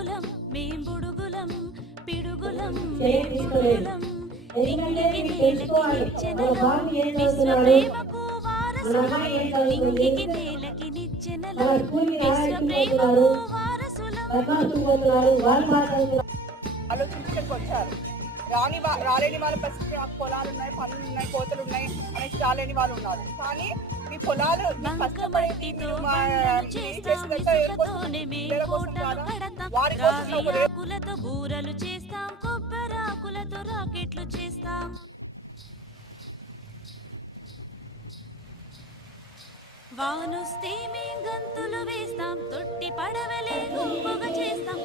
బుడుగులం మేం బుడుగులం పిడుగులం మేం బుడుగులం నింగికి నేలకి నిచ్చెనలం విశ్వ ప్రేమకు వారసులం నింగికి నేలకి నిచ్చెనలం విశ్వ ప్రేమకు వారసులం. ఆలోచించడానికి వచ్చారు. రాలేని వాళ్ళ పరిస్థితి, మాకు పొలాలు ఉన్నాయి, పనులు ఉన్నాయి, కోతలు ఉన్నాయి అనేసి రాలేని వాళ్ళు ఉన్నారు. కానీ మీ పొలాలు బూరలు చేస్తాం, కొబ్బరాకులతో రాకెట్లు చేస్తాం. వానొస్తే మేం గంతులు వేస్తాం, తొట్టి పడవలే గుంపుగా చేస్తాం.